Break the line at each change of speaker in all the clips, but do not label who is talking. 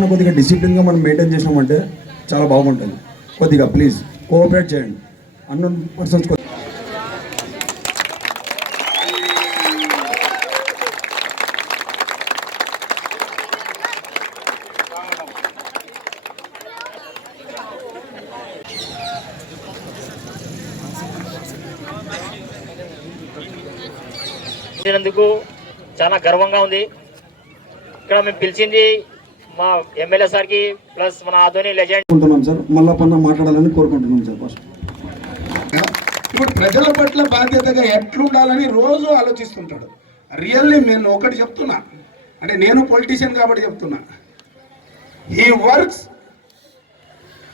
పైన కొద్దిగా డిసిప్లిన్గా మనం మెయింటైన్ చేసినామంటే చాలా బాగుంటుంది. కొద్దిగా ప్లీజ్ కోఆపరేట్ చేయండి. అన్నోన్ పర్సన్స్
చేసినందుకు చాలా గర్వంగా ఉంది. ఇక్కడ మేము పిలిచింది మా ఎమ్మెల్యే సార్కి ప్లస్ మన ఆధోని లెజెండ్
సార్. మళ్ళా పన్న మాట్లాడాలని కోరుకుంటున్నాం సార్ ఫస్ట్.
ఇప్పుడు ప్రజల పట్ల బాధ్యతగా ఎట్లుండాలని రోజు ఆలోచిస్తుంటాడు. రియల్లీ నేను ఒకటి చెప్తున్నా. అంటే నేను పొలిటీషియన్ కాబట్టి చెప్తున్నా. ఈ works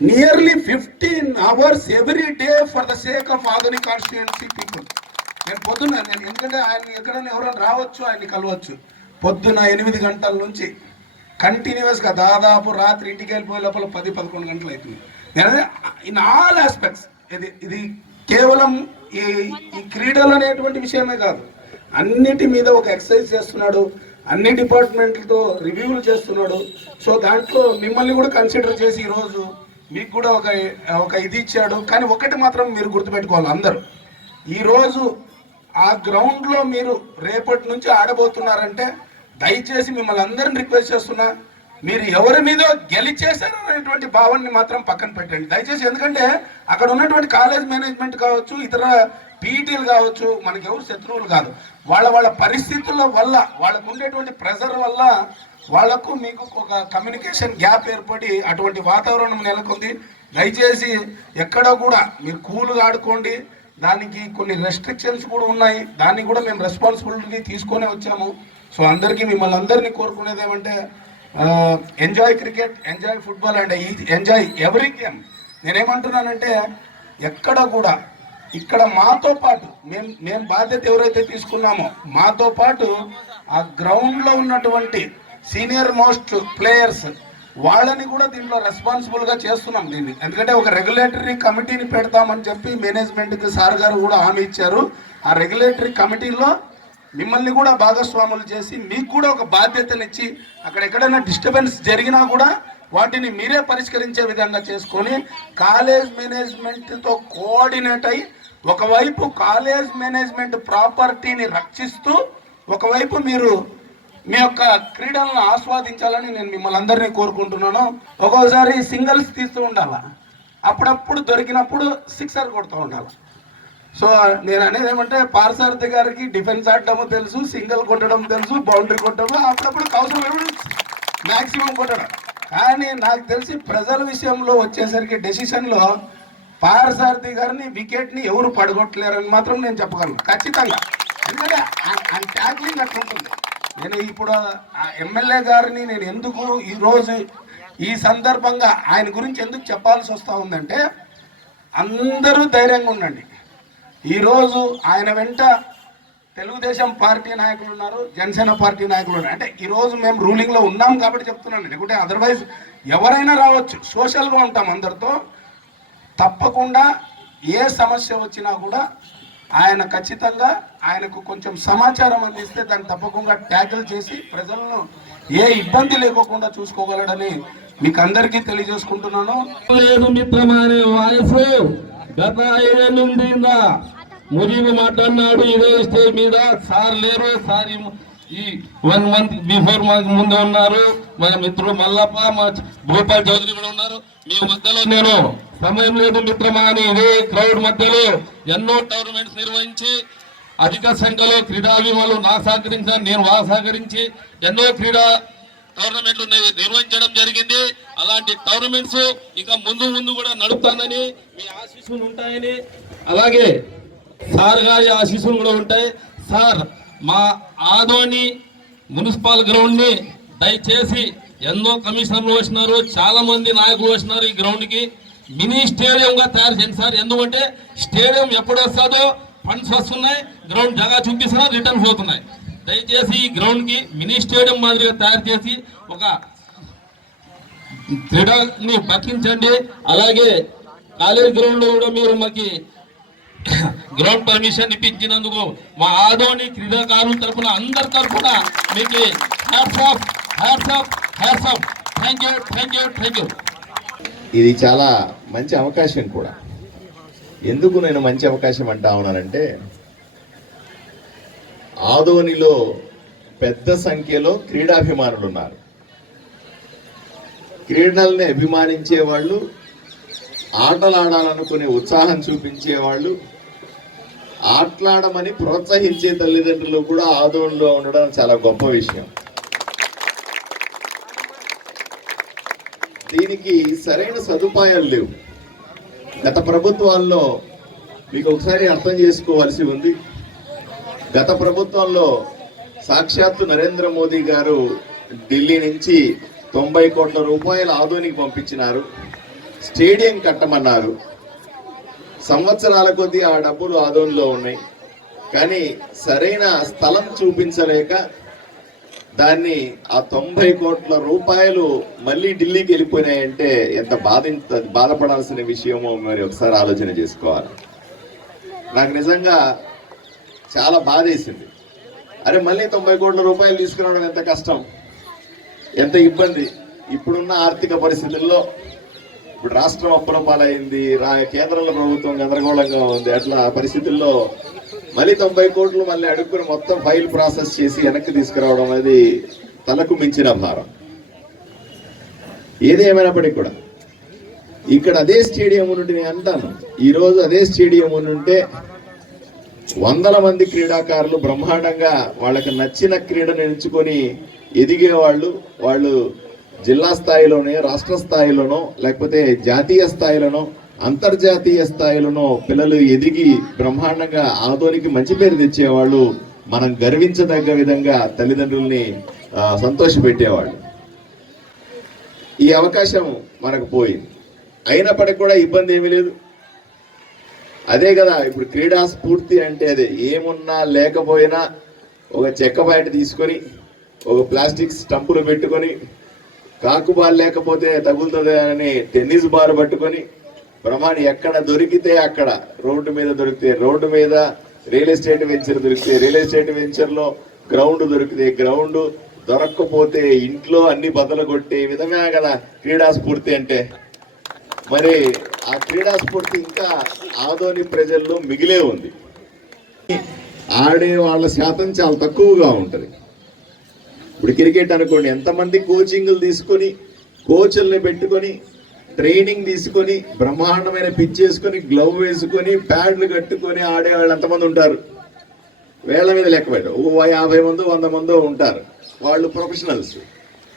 nearly fifteen hours every day for the sake of Adhunik constituency people నేను పొద్దున్న నేను ఎందుకంటే ఆయన ఎక్కడైనా ఎవరైనా రావచ్చు ఆయన్ని కలవచ్చు. పొద్దున్న ఎనిమిది గంటల నుంచి కంటిన్యూస్గా దాదాపు రాత్రి ఇంటికి వెళ్ళిపోయే లోపల పది పదకొండు గంటలు అవుతుంది. నేను ఇన్ ఆల్ ఆస్పెక్ట్స్ ఇది ఇది కేవలం ఈ ఈ క్రీడలు అనేటువంటి విషయమే కాదు. అన్నిటి మీద ఒక ఎక్సర్సైజ్ చేస్తున్నాడు అన్ని డిపార్ట్మెంట్లతో రివ్యూలు చేస్తున్నాడు. సో దాంట్లో మిమ్మల్ని కూడా కన్సిడర్ చేసి ఈరోజు మీకు కూడా ఒక ఒక ఇది ఇచ్చాడు. కానీ ఒకటి మాత్రం మీరు గుర్తుపెట్టుకోవాలి అందరూ. ఈరోజు ఆ గ్రౌండ్లో మీరు రేపటి నుంచి ఆడబోతున్నారంటే దయచేసి మిమ్మల్ని అందరిని రిక్వెస్ట్ చేస్తున్నా మీరు ఎవరి మీద గెలిచేశారు అనేటువంటి భావాన్ని మాత్రం పక్కన పెట్టండి. దయచేసి ఎందుకంటే అక్కడ ఉన్నటువంటి కాలేజ్ మేనేజ్మెంట్ కావచ్చు ఇతర పీఈటీలు కావచ్చు మనకి ఎవరు శత్రువులు కాదు. వాళ్ళ వాళ్ళ పరిస్థితుల వల్ల వాళ్ళకు ఉండేటువంటి ప్రెజర్ వల్ల వాళ్ళకు మీకు ఒక కమ్యూనికేషన్ గ్యాప్ ఏర్పడి అటువంటి వాతావరణం నెలకొంది. దయచేసి ఎక్కడ కూడా మీరు కూలుగా ఆడుకోండి. దానికి కొన్ని రెస్ట్రిక్షన్స్ కూడా ఉన్నాయి. దాన్ని కూడా మేము రెస్పాన్సిబిలిటీ తీసుకొనే వచ్చాము. సో అందరికీ మిమ్మల్ని అందరినీ కోరుకునేది ఏమంటే enjoy cricket enjoy football and enjoy every game నేనేమంటున్నానంటే ఎక్కడ కూడా ఇక్కడ మాతో పాటు మేము మేము బాధ్యత ఎవరైతే తీసుకున్నామో మాతో పాటు ఆ గ్రౌండ్లో ఉన్నటువంటి సీనియర్ మోస్ట్ ప్లేయర్స్ వాళ్ళని కూడా దీంట్లో రెస్పాన్సిబుల్గా చేస్తున్నాం దీన్ని. ఎందుకంటే ఒక రెగ్యులేటరీ కమిటీని పెడతామని చెప్పి మేనేజ్మెంట్కి సార్ గారు కూడా హామీ ఇచ్చారు. ఆ రెగ్యులేటరీ కమిటీలో మిమ్మల్ని కూడా భాగస్వాములు చేసి మీకు కూడా ఒక బాధ్యతనిచ్చి అక్కడ ఎక్కడైనా డిస్టర్బెన్స్ జరిగినా కూడా వాటిని మీరే పరిష్కరించే విధంగా చేసుకొని కాలేజ్ మేనేజ్మెంట్తో కోఆర్డినేట్ అయి ఒకవైపు కాలేజ్ మేనేజ్మెంట్ ప్రాపర్టీని రక్షిస్తూ ఒకవైపు మీరు మీ యొక్క క్రీడలను ఆస్వాదించాలని నేను మిమ్మల్ని అందరినీ కోరుకుంటున్నాను. ఒక్కోసారి సింగిల్స్ తీస్తూ ఉండాల? అప్పుడప్పుడు దొరికినప్పుడు సిక్సర్ కొడుతూ ఉండాలి? సో నేను అనేది ఏమంటే పార్సార్థి గారికి డిఫెన్స్ ఆడటము తెలుసు సింగిల్ కొట్టడం తెలుసు బౌండరీ కొట్టడం అప్పుడప్పుడు అవసరం మ్యాక్సిమం కొట్టడం. కానీ నాకు తెలిసి ప్రజల విషయంలో వచ్చేసరికి డెసిషన్లో పార్సారథి గారిని వికెట్ని ఎవరు పడగొట్టలేరని మాత్రం నేను చెప్పగలను. ఖచ్చితంగా. ఎందుకంటే ట్యాక్లింగ్ అట్లా ఉంటుంది నేను ఇప్పుడు ఆ ఎమ్మెల్యే గారిని నేను ఎందుకు ఈరోజు ఈ సందర్భంగా ఆయన గురించి ఎందుకు చెప్పాల్సి వస్తూ ఉందంటే అందరూ ధైర్యంగా ఉండండి. ఈరోజు ఆయన వెంట తెలుగుదేశం పార్టీ నాయకులు ఉన్నారు జనసేన పార్టీ నాయకులు ఉన్నారు. అంటే ఈరోజు మేము రూలింగ్లో ఉన్నాం కాబట్టి చెప్తున్నాను లేకుంటే అదర్వైజ్ ఎవరైనా రావచ్చు. సోషల్గా ఉంటాం అందరితో. తప్పకుండా ఏ సమస్య వచ్చినా కూడా ఆయన ఖచ్చితంగా ఆయనకు కొంచెం సమాచారం అందిస్తే దాన్ని తప్పకుండా ట్యాకిల్ చేసి ప్రజలను ఏ ఇబ్బంది లేకోకుండా చూసుకోగలడని మీకు అందరికీ తెలియజేసుకుంటున్నాను.
లేదు మిత్రమనే వాయిస్ గత ఐదేళ్ళ నుండి ముజీబు మాట్లాడినాడు. ఇదే స్టేజ్ మీద సార్ లేరు సార్ ఈ- వన్ మంత్ బిఫోర్ మాకు ముందు ఉన్నారు మా మిత్రుడు మల్లప్ప మా భూపాల్ చౌదరి కూడా ఉన్నారు. మీ మధ్యలో నేను సమయం లేదు మిత్రమా అని ఇదే క్రౌడ్ మధ్యలో ఎన్నో టోర్నమెంట్స్ నిర్వహించి అధిక సంఖ్యలో క్రీడాభిమానులు నా సహకరించిన నేను వా సహకరించి ఎన్నో క్రీడా టోర్నమెంట్లు నిర్వహించడం జరిగింది. అలాంటి టోర్నమెంట్స్ ఇంకా ముందు ముందు కూడా నడుపుతానని మీ ఆశీస్సులు ఉంటాయని అలాగే సార్ గారి ఆశీస్సులు కూడా ఉంటాయి. సార్ మా ఆదోని మున్సిపల్ గ్రౌండ్ని దయచేసి ఎన్నో కమిషనర్లు వచ్చినారు చాలా మంది నాయకులు వచ్చినారు ఈ గ్రౌండ్కి మినీ స్టేడియం గా తయారు చేయండి సార్. ఎందుకంటే స్టేడియం ఎప్పుడు వస్తుందో ఫండ్స్ వస్తున్నాయి గ్రౌండ్ జగా చూపిస్తున్నా రిటర్న్ పోతున్నాయి. దయచేసి ఈ గ్రౌండ్కి మినీ స్టేడియం మాదిరిగా తయారు చేసి ఒక క్రీడని పట్టించండి. అలాగే కాలేజ్ గ్రౌండ్లో కూడా మీరు మాకు గ్రౌండ్ పర్మిషన్ ఇప్పించినందుకు మా ఆదోని క్రీడాకారుల తరపున అందరి తరఫున మీకు hats off hats off hats off. Thank you thank you thank you
ఇది చాలా మంచి అవకాశం కూడా. ఎందుకు నేను మంచి అవకాశం అంటా ఉన్నానంటే ఆదోనిలో పెద్ద సంఖ్యలో క్రీడాభిమానులు ఉన్నారు క్రీడల్ని అభిమానించే వాళ్ళు ఆటలు ఆడాలనుకునే ఉత్సాహం చూపించే వాళ్ళు ఆటలాడమని ప్రోత్సహించే తల్లిదండ్రులు కూడా ఆందోళనలో ఉండడం చాలా గొప్ప విషయం. దీనికి సరైన సదుపాయాలు లేవు. గత ప్రభుత్వాల్లో మీకు ఒకసారి అర్థం చేసుకోవాల్సి ఉంది. గత ప్రభుత్వంలో సాక్షాత్తు నరేంద్ర మోదీ గారు ఢిల్లీ నుంచి తొంభై కోట్ల రూపాయలు ఆదోనికి పంపించినారు. స్టేడియం కట్టమన్నారు. సంవత్సరాల కొద్దీ ఆ డబ్బులు ఆదోనిలో ఉన్నాయి. కానీ సరైన స్థలం చూపించలేక దాన్ని ఆ తొంభై కోట్ల రూపాయలు మళ్ళీ ఢిల్లీకి వెళ్ళిపోయినాయంటే ఎంత బాధ బాధపడాల్సిన విషయమో మరి ఒకసారి ఆలోచన చేసుకోవాలి. నాకు నిజంగా చాలా బాధేసింది. అరే మళ్ళీ తొంభై కోట్ల రూపాయలు తీసుకురావడం ఎంత కష్టం? ఎంత ఇబ్బంది? ఇప్పుడున్న ఆర్థిక పరిస్థితుల్లో ఇప్పుడు రాష్ట్రం అప్పుల పాలైంది రా కేంద్రంలో ప్రభుత్వం గందరగోళంగా ఉంది. అట్లా పరిస్థితుల్లో మళ్ళీ తొంభై కోట్లు మళ్ళీ అడుక్కుని మొత్తం ఫైల్ ప్రాసెస్ చేసి వెనక్కి తీసుకురావడం అనేది తలకు మించిన భారం. ఏది ఏమైనప్పటికీ కూడా. ఇక్కడ అదే స్టేడియం నుండి నేను అంటాను. ఈరోజు అదే స్టేడియం ఉంటే వందల మంది క్రీడాకారులు బ్రహ్మాండంగా వాళ్ళకి నచ్చిన క్రీడను ఎంచుకొని ఎదిగే వాళ్ళు వాళ్ళు జిల్లా స్థాయిలోనే రాష్ట్ర స్థాయిలోనో లేకపోతే జాతీయ స్థాయిలోనో అంతర్జాతీయ స్థాయిలోనో పిల్లలు ఎదిగి బ్రహ్మాండంగా ఆదోనికి మంచి పేరు తెచ్చేవాళ్ళు మనం గర్వించదగ్గ విధంగా తల్లిదండ్రుల్ని సంతోషపెట్టేవాళ్ళు. ఈ అవకాశం మనకు పోయింది. అయినప్పటికీ కూడా ఇబ్బంది ఏమీ లేదు. అదే కదా ఇప్పుడు క్రీడా స్ఫూర్తి అంటే అదే. ఏమున్నా లేకపోయినా ఒక చెక్క బయట తీసుకొని ఒక ప్లాస్టిక్ స్టంపులు పెట్టుకొని కాకు బాల్ లేకపోతే తగులుతుంది అని టెన్నిస్ బాల్ పట్టుకొని ప్రమాణి ఎక్కడ దొరికితే అక్కడ రోడ్డు మీద దొరికితే రోడ్డు మీద రియల్ ఎస్టేట్ వెంచర్ దొరికితే రియల్ ఎస్టేట్ వెంచర్లో గ్రౌండ్ దొరికితే గ్రౌండ్ దొరక్కపోతే ఇంట్లో అన్ని బదలు కొట్టే విధమే కదా క్రీడా స్ఫూర్తి అంటే. మరి ఆ క్రీడా స్ఫూర్తి ఇంకా ఆదోని ప్రజల్లో మిగిలే ఉంది. ఆడే వాళ్ళ శాతం చాలా తక్కువగా ఉంటుంది. ఇప్పుడు క్రికెట్ అనుకోండి ఎంతమంది కోచింగ్లు తీసుకొని కోచ్ల్ని పెట్టుకొని ట్రైనింగ్ తీసుకొని బ్రహ్మాండమైన పిచ్ వేసుకొని గ్లవ్ వేసుకొని ప్యాడ్లు కట్టుకొని ఆడేవాళ్ళు ఎంతమంది ఉంటారు? వేల మీద లెక్క పెట్టు ఓ యాభై మంది వంద మందో ఉంటారు. వాళ్ళు ప్రొఫెషనల్స్.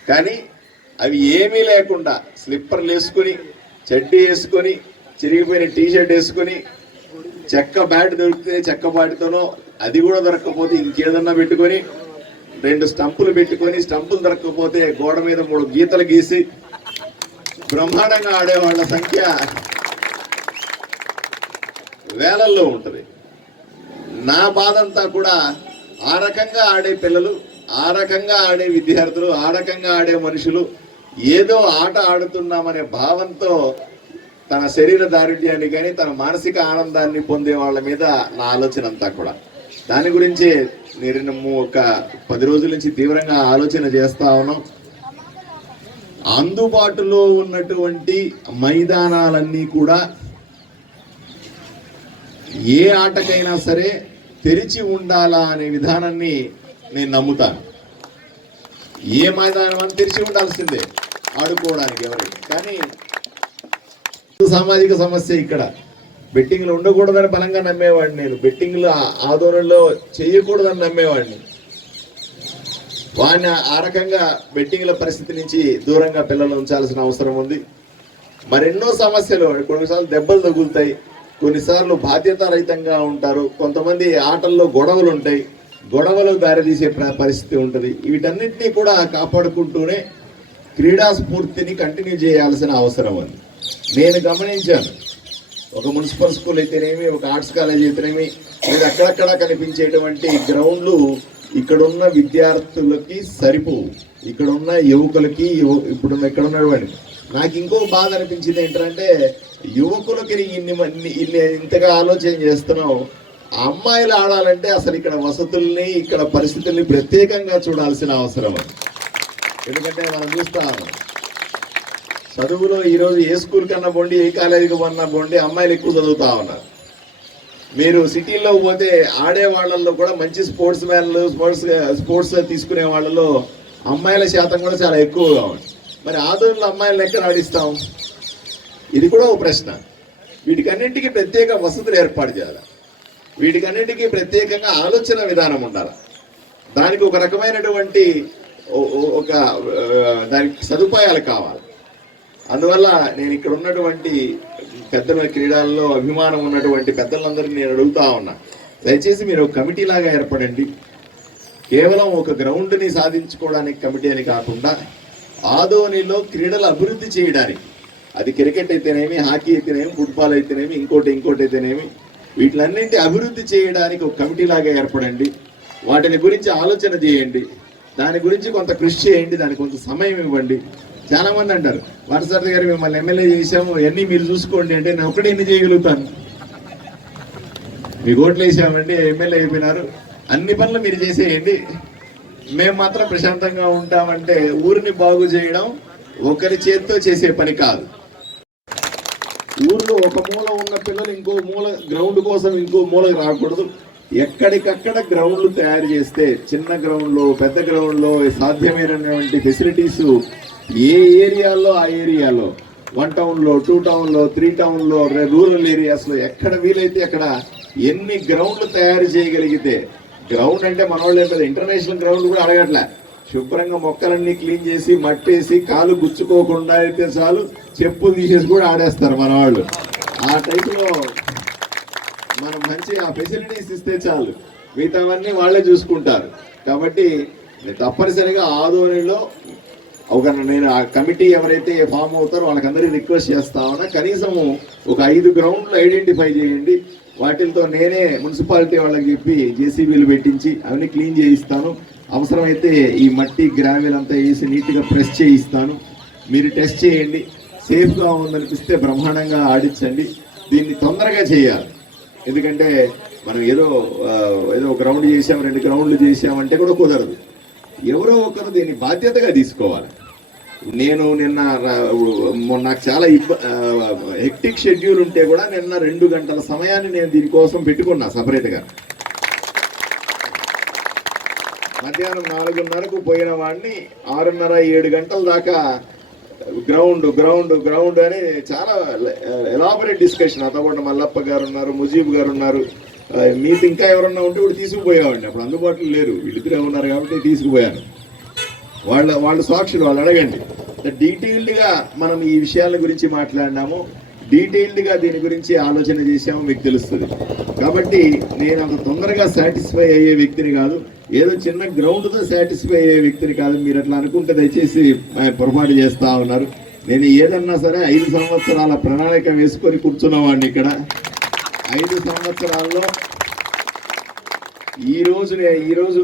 కానీ అవి ఏమీ లేకుండా స్లిప్పర్లు వేసుకొని చెడ్డీ వేసుకొని చిరిగిపోయిన టీ షర్ట్ వేసుకొని చెక్క బ్యాట్ దొరికితే చెక్క బాటితోనో అది కూడా దొరకకపోతే ఇంకేదన్నా పెట్టుకొని రెండు స్టంపులు పెట్టుకొని స్టంపులు దొరకకపోతే గోడ మీద మూడు గీతలు గీసి బ్రహ్మాండంగా ఆడేవాళ్ళ సంఖ్య వేలల్లో ఉంటుంది. నా బాధంతా కూడా ఆ రకంగా ఆడే పిల్లలు ఆ రకంగా ఆడే విద్యార్థులు ఆ రకంగా ఆడే మనుషులు ఏదో ఆట ఆడుతున్నామనే భావంతో తన శరీర దారుఢ్యాన్ని కానీ తన మానసిక ఆనందాన్ని పొందే వాళ్ళ మీద నా ఆలోచన అంతా కూడా. దాని గురించి నేను ఒక పది రోజుల నుంచి తీవ్రంగా ఆలోచన చేస్తా ఉన్నాం. అందుబాటులో ఉన్నటువంటి మైదానాలన్నీ కూడా ఏ ఆటకైనా సరే తెరిచి ఉండాలా అనే విధానాన్ని నేను నమ్ముతాను. ఏ మైదానం అని తెరిచి ఉండాల్సిందే ఆడుకోవడానికి ఎవరు కానీ సామాజిక సమస్య ఇక్కడ. బెట్టింగ్లు ఉండకూడదని బలంగా నమ్మేవాడిని నేను. బెట్టింగ్లు ఆదోళనలో చేయకూడదని నమ్మేవాడిని. వాడిని ఆ రకంగా బెట్టింగ్ల పరిస్థితి నుంచి దూరంగా పిల్లలు ఉంచాల్సిన అవసరం ఉంది. మరెన్నో సమస్యలు కొన్నిసార్లు దెబ్బలు తగులుతాయి. కొన్నిసార్లు బాధ్యత రహితంగా ఉంటారు. కొంతమంది ఆటల్లో గొడవలు ఉంటాయి. గొడవలు దారితీసే పరిస్థితి ఉంటుంది. వీటన్నిటినీ కూడా కాపాడుకుంటూనే క్రీడా స్ఫూర్తిని కంటిన్యూ చేయాల్సిన అవసరం ఉంది. నేను గమనించాను. ఒక మున్సిపల్ స్కూల్ అయితేనేమి ఒక ఆర్ట్స్ కాలేజ్ అయితేనేమి మీరు అక్కడక్కడ కనిపించేటువంటి గ్రౌండ్లు ఇక్కడున్న విద్యార్థులకి సరిపోవు. ఇక్కడున్న యువకులకి యువ ఇప్పుడున్న ఇక్కడ ఉన్నటువంటి నాకు ఇంకో బాధ అనిపించింది ఏంటంటే యువకులకి ఇన్ని ఇన్ని ఇంతగా ఆలోచన చేస్తున్నావు. ఆ అమ్మాయిలు ఆడాలంటే అసలు ఇక్కడ వసతుల్ని ఇక్కడ పరిస్థితుల్ని ప్రత్యేకంగా చూడాల్సిన అవసరం ఎందుకంటే మనం చూస్తాం చదువులో ఈరోజు ఏ స్కూల్ కన్నా పోండి ఏ కాలేజీకి పోన్నా పోండి అమ్మాయిలు ఎక్కువ చదువుతా ఉన్నారు. మీరు సిటీల్లో పోతే ఆడే వాళ్ళల్లో కూడా మంచి స్పోర్ట్స్ మ్యాన్లు స్పోర్ట్స్ స్పోర్ట్స్ తీసుకునే వాళ్ళలో అమ్మాయిల శాతం కూడా చాలా ఎక్కువగా ఉంది. మరి ఆదోళనలో అమ్మాయిలను ఎక్కడ ఆడిస్తాం? ఇది కూడా ఒక ప్రశ్న. వీటికన్నింటికి ప్రత్యేక వసతులు ఏర్పాటు చేయాలి? వీటికన్నింటికి ప్రత్యేకంగా ఆలోచన విధానం ఉండాలి? దానికి ఒక రకమైనటువంటి ఒక దానికి సదుపాయాలు కావాలి? అందువల్ల నేను ఇక్కడ ఉన్నటువంటి పెద్దల క్రీడల్లో అభిమానం ఉన్నటువంటి పెద్దలందరినీ నేను అడుగుతా ఉన్నా. దయచేసి మీరు ఒక కమిటీ లాగా ఏర్పడండి. కేవలం ఒక గ్రౌండ్ని సాధించుకోవడానికి కమిటీ అని కాకుండా ఆదోనిలో క్రీడలు అభివృద్ధి చేయడానికి. అది క్రికెట్ అయితేనేమి హాకీ అయితేనేమి ఫుట్బాల్ అయితేనేమి ఇంకోటి ఇంకోటి అయితేనేమి వీటిలన్నింటి అభివృద్ధి చేయడానికి ఒక కమిటీ లాగా ఏర్పడండి. వాటిని గురించి ఆలోచన చేయండి. దాని గురించి కొంత కృషి చేయండి. దానికి కొంత సమయం ఇవ్వండి. చాలా మంది అంటారు వరసర్ది గారు మిమ్మల్ని ఎమ్మెల్యే చేశాము అన్నీ మీరు చూసుకోండి అంటే నేను ఒకటే ఎన్ని చేయగలుగుతాను. మీకు ఓట్లు వేసామండి ఎమ్మెల్యే అయిపోయినారు. అన్ని పనులు మీరు చేసేయండి. మేము మాత్రం ప్రశాంతంగా ఉంటామంటే ఊరిని బాగు చేయడం ఒకరి చేత్తో చేసే పని కాదు. ఊర్లో ఒక మూల ఉన్న పిల్లలు ఇంకో మూల గ్రౌండ్ కోసం ఇంకో మూలకు రాకూడదు. ఎక్కడికక్కడ గ్రౌండ్లు తయారు చేస్తే చిన్న గ్రౌండ్లో పెద్ద గ్రౌండ్లో సాధ్యమైనటువంటి ఫెసిలిటీస్ ఏ ఏరియాలో ఆ ఏరియాలో? వన్ టౌన్లో టూ టౌన్లో త్రీ టౌన్లో రూరల్ ఏరియాస్లో ఎక్కడ వీలైతే అక్కడ ఎన్ని గ్రౌండ్లు తయారు చేయగలిగితే? గ్రౌండ్ అంటే మన వాళ్ళు ఏం ఇంటర్నేషనల్ గ్రౌండ్ కూడా అడగట్లే. శుభ్రంగా మొక్కలన్నీ క్లీన్ చేసి మట్టేసి కాలు గుచ్చుకోకుండా అయితే చాలు చెప్పులు తీసేసి కూడా ఆడేస్తారు మన వాళ్ళు ఆ టైపులో మనం మంచి ఆ ఫెసిలిటీస్ ఇస్తే చాలు. మిగతావన్నీ వాళ్ళే చూసుకుంటారు. కాబట్టి తప్పనిసరిగా ఆదోనిలో ఒక నేను ఆ కమిటీ ఎవరైతే ఫామ్ అవుతారో వాళ్ళకందరికీ రిక్వెస్ట్ చేస్తా ఉన్నా. కనీసం ఒక ఐదు గ్రౌండ్లు ఐడెంటిఫై చేయండి. వాటితో నేనే మున్సిపాలిటీ వాళ్ళకి చెప్పి జేసీబీలు పెట్టించి అవన్నీ క్లీన్ చేయిస్తాను. అవసరమైతే ఈ మట్టి గ్రావెల్ అంతా వేసి నీట్గా ప్రెస్ చేయిస్తాను. మీరు టెస్ట్ చేయండి. సేఫ్గా ఉందనిపిస్తే బ్రహ్మాండంగా ఆడించండి. దీన్ని తొందరగా చేయాలి. ఎందుకంటే మనం ఏదో ఏదో గ్రౌండ్ చేసాం రెండు గ్రౌండ్లు చేసామంటే కూడా కుదరదు. ఎవరో ఒకరు దీన్ని బాధ్యతగా తీసుకోవాలి. నేను నిన్న నాకు చాలా ఇబ్బ హెక్టిక్ షెడ్యూల్ ఉంటే కూడా నిన్న రెండు గంటల సమయాన్ని నేను దీనికోసం పెట్టుకున్నా సపరేట్గా. మధ్యాహ్నం నాలుగున్నరకు పోయిన వాడిని ఆరున్నర ఏడు గంటల దాకా గ్రౌండ్ గ్రౌండ్ గ్రౌండ్ అని చాలా ఎలాబరేట్ డిస్కషన్. అతగొండ మల్లప్ప గారు ఉన్నారు ముజీబ్ గారు ఉన్నారు. మీకు మీతో ఇంకా ఎవరన్నా ఉంటే ఇప్పుడు తీసుకుపోయేవాడిని. అప్పుడు అందుబాటులో లేరు. వీళ్ళిద్దరే ఉన్నారు కాబట్టి తీసుకుపోయాను. వాళ్ళ వాళ్ళ సాక్షులు వాళ్ళు అడగండి. డీటెయిల్డ్గా మనం ఈ విషయాల గురించి మాట్లాడినాము. డీటెయిల్డ్గా దీని గురించి ఆలోచన చేసాము మీకు తెలుస్తుంది. కాబట్టి నేను అంత తొందరగా సాటిస్ఫై అయ్యే వ్యక్తిని కాదు. ఏదో చిన్న గ్రౌండ్తో సాటిస్ఫై అయ్యే వ్యక్తిని కాదు. మీరు అట్లా అనుకుంటే దయచేసి పొరపాటు చేస్తూ ఉన్నారు. నేను ఏదన్నా సరే ఐదు సంవత్సరాల ప్రణాళిక వేసుకొని కూర్చున్నవాడిని ఇక్కడ. ఐదు సంవత్సరాల్లో ఈ రోజునే ఈ రోజు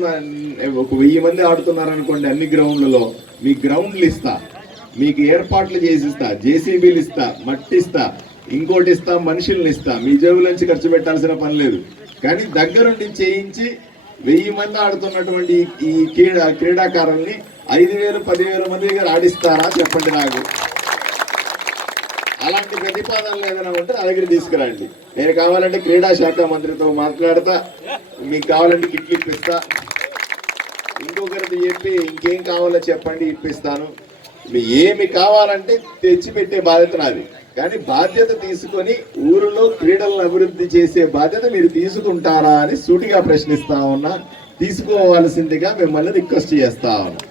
ఒక వెయ్యి మంది ఆడుతున్నారు అనుకోండి అన్ని గ్రౌండ్లలో మీ గ్రౌండ్లు ఇస్తా మీకు ఏర్పాట్లు చేసిస్తా జేసీబీలు ఇస్తా మట్టి ఇస్తా ఇంకోటి ఇస్తా మనుషుల్ని ఇస్తా మీ జేబుల నుంచి ఖర్చు పెట్టాల్సిన పని లేదు. కానీ దగ్గరుండి చేయించి వెయ్యి మంది ఆడుతున్నటువంటి ఈ- ఈ క్రీడా క్రీడాకారుల్ని ఐదు వేలు పదివేల మంది దగ్గర ఆడిస్తారా చెప్పండి నాకు. అలాంటి ప్రతిపాదనలు ఏదైనా ఉంటే నా దగ్గర తీసుకురండి. నేను కావాలంటే క్రీడా శాఖ మంత్రితో మాట్లాడతా మీకు కావాలంటే కిట్లు ఇప్పిస్తా. ఇంకొకరితో చెప్పి ఇంకేం కావాలో చెప్పండి ఇప్పిస్తాను. మీ ఏమి కావాలంటే తెచ్చిపెట్టే బాధ్యత నాది. కానీ బాధ్యత తీసుకొని ఊరిలో క్రీడలను అభివృద్ధి చేసే బాధ్యత మీరు తీసుకుంటారా అని సూటిగా ప్రశ్నిస్తా ఉన్నా. తీసుకోవాల్సిందిగా మిమ్మల్ని రిక్వెస్ట్ చేస్తా ఉన్నా.